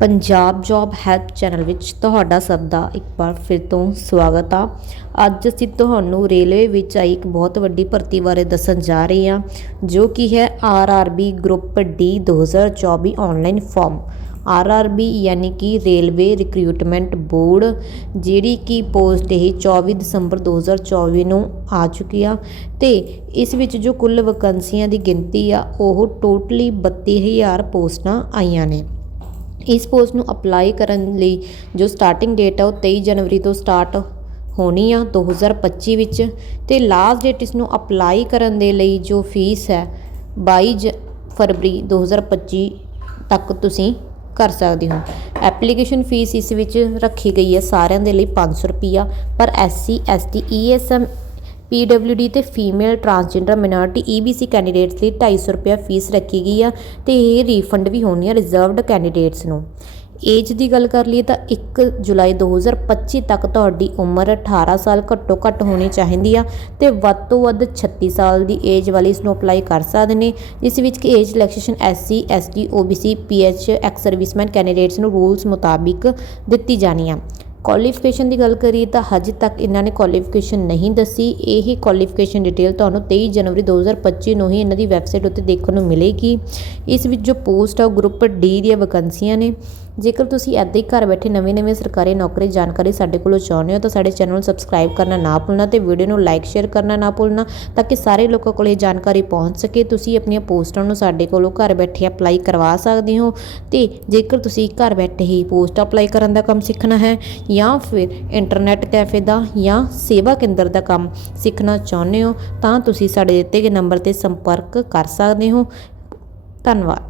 Punjab job help channel ਵਿੱਚ ਤੁਹਾਡਾ ਸਭ ਦਾ ਇੱਕ ਵਾਰ ਫਿਰ ਤੋਂ ਸਵਾਗਤ ਆ। ਅੱਜ ਅਸੀਂ ਤੁਹਾਨੂੰ ਰੇਲਵੇ ਵਿੱਚ ਆਈ ਇੱਕ ਬਹੁਤ ਵੱਡੀ ਭਰਤੀ ਬਾਰੇ ਦੱਸਣ ਜਾ ਰਹੇ ਹਾਂ, ਜੋ ਕਿ ਹੈ RRB group D 2024 online form. RRB ਯਾਨੀ ਕਿ ਰੇਲਵੇ ਰਿਕਰੂਟਮੈਂਟ ਬੋਰਡ, ਜਿਹੜੀ ਕਿ ਪੋਸਟ ਇਹ 24 ਦਸੰਬਰ 2024 ਨੂੰ ਆ ਚੁੱਕੀ ਆ ਤੇ ਇਸ ਵਿੱਚ ਜੋ ਕੁੱਲ ਵੈਕੰਸੀਆਂ ਦੀ ਗਿਣਤੀ ਆ, ਉਹ ਟੋਟਲੀ 32000 ਪੋਸਟਾਂ ਆਈਆਂ ਨੇ। ਇਸ ਪੋਸਟ ਨੂੰ ਅਪਲਾਈ ਕਰਨ ਲਈ ਜੋ ਸਟਾਰਟਿੰਗ ਡੇਟ ਆ ਉਹ 23 ਜਨਵਰੀ ਤੋਂ ਸਟਾਰਟ ਹੋਣੀ ਆ 2025 ਵਿੱਚ ਤੇ ਲਾਸਟ ਡੇਟ ਇਸ ਨੂੰ ਅਪਲਾਈ ਕਰਨ ਦੇ ਲਈ ਜੋ ਫੀਸ ਹੈ 22 ਜ- ਫਰਵਰੀ 2025 ਤੱਕ ਤੁਸੀਂ ਕਰ ਸਕਦੇ ਹੋ। ਐਪਲੀਕੇਸ਼ਨ ਫੀਸ ਇਸ ਵਿੱਚ ਰੱਖੀ ਗਈ ਹੈ ਸਾਰਿਆਂ ਦੇ ਲਈ 500 ਰੁਪਿਆ ਪਰ ਐਸਸੀ ਐਸਟੀ ਈਐਸਐਮ ਪੀਡਬਲਯੂਡੀ ਤੇ female transgender minority EBC candidates ਲਈ 250 ਰੁਪਿਆ ਫੀਸ ਰੱਖੀ ਗਈ ਆ ਤੇ ਇਹ ਰੀਫੰਡ ਵੀ ਹੋਣੀ ਆ ਰਿਜ਼ਰਵਡ ਕੈਂਡੀਡੇਟਸ ਨੂੰ। ਏਜ ਦੀ ਗੱਲ ਕਰ ਲਈਏ ਤਾਂ 1 ਜੁਲਾਈ 2025 ਤੱਕ ਤੁਹਾਡੀ ਉਮਰ 18 ਸਾਲ ਘੱਟੋ ਘੱਟ ਹੋਣੀ ਚਾਹੀਦੀ ਆ ਤੇ ਵੱਧ ਤੋਂ ਵੱਧ 36 ਸਾਲ ਦੀ ਏਜ ਵਾਲੇ ਇਸ ਨੂੰ ਅਪਲਾਈ ਕਰ ਸਕਦੇ ਨੇ, ਜਿਸ ਵਿੱਚ ਕਿ age relaxation SC ST OBC PH ex serviceman candidates ਨੂੰ ਰੂਲਸ ਮੁਤਾਬਿਕ ਦਿੱਤੀ ਜਾਣੀ ਆ। ਕੁਆਲੀਫਿਕੇਸ਼ਨ ਦੀ ਗੱਲ ਕਰੀਏ ਤਾਂ ਹਜੇ ਤੱਕ ਇਹਨਾਂ ਨੇ ਕੁਆਲੀਫਿਕੇਸ਼ਨ ਨਹੀਂ ਦੱਸੀ। ਇਹ ਕੁਆਲੀਫਿਕੇਸ਼ਨ ਡਿਟੇਲ ਤੁਹਾਨੂੰ 23 ਜਨਵਰੀ 2025 ਨੂੰ ਹੀ ਇਹਨਾਂ ਦੀ ਵੈਬਸਾਈਟ ਉੱਤੇ ਦੇਖਣ ਨੂੰ ਮਿਲੇਗੀ। ਇਸ ਵਿੱਚ ਜੋ ਪੋਸਟ ਆ ਉਹ ਗਰੁੱਪ ਡੀ ਦੀਆਂ ਵੈਕੈਂਸੀਆਂ ਨੇ। ਜੇਕਰ ਤੁਸੀਂ ਇੱਦਾਂ ਹੀ ਘਰ ਬੈਠੇ ਨਵੇਂ ਨਵੇਂ ਸਰਕਾਰੀ ਨੌਕਰੀ ਜਾਣਕਾਰੀ ਸਾਡੇ ਕੋਲੋਂ ਚਾਹੁੰਦੇ ਹੋ ਤਾਂ ਸਾਡੇ ਚੈਨਲ ਨੂੰ ਸਬਸਕ੍ਰਾਈਬ ਕਰਨਾ ਨਾ ਭੁੱਲਣਾ ਤੇ ਵੀਡੀਓ ਨੂੰ ਲਾਈਕ ਸ਼ੇਅਰ ਕਰਨਾ ਨਾ ਭੁੱਲਣਾ ਤਾਂ ਕਿ ਸਾਰੇ ਲੋਕਾਂ ਕੋਲ ਇਹ ਜਾਣਕਾਰੀ ਪਹੁੰਚ ਸਕੇ। ਤੁਸੀਂ ਆਪਣੀਆਂ ਪੋਸਟਾਂ ਨੂੰ ਸਾਡੇ ਕੋਲੋਂ ਘਰ ਬੈਠੇ ਅਪਲਾਈ ਕਰਵਾ ਸਕਦੇ ਹੋ ਤੇ ਜੇਕਰ ਤੁਸੀਂ ਘਰ ਬੈਠੇ ਹੀ ਪੋਸਟ ਅਪਲਾਈ ਕਰਨ ਦਾ ਕੰਮ ਸਿੱਖਣਾ ਹੈ ਜਾਂ ਫਿਰ ਇੰਟਰਨੈਟ ਕੈਫੇ ਦਾ ਜਾਂ ਸੇਵਾ ਕੇਂਦਰ ਦਾ ਕੰਮ ਸਿੱਖਣਾ ਚਾਹੁੰਦੇ ਹੋ ਤਾਂ ਤੁਸੀਂ ਸਾਡੇ ਦਿੱਤੇ ਗਏ ਨੰਬਰ ਤੇ ਸੰਪਰਕ ਕਰ ਸਕਦੇ ਹੋ। ਧੰਨਵਾਦ।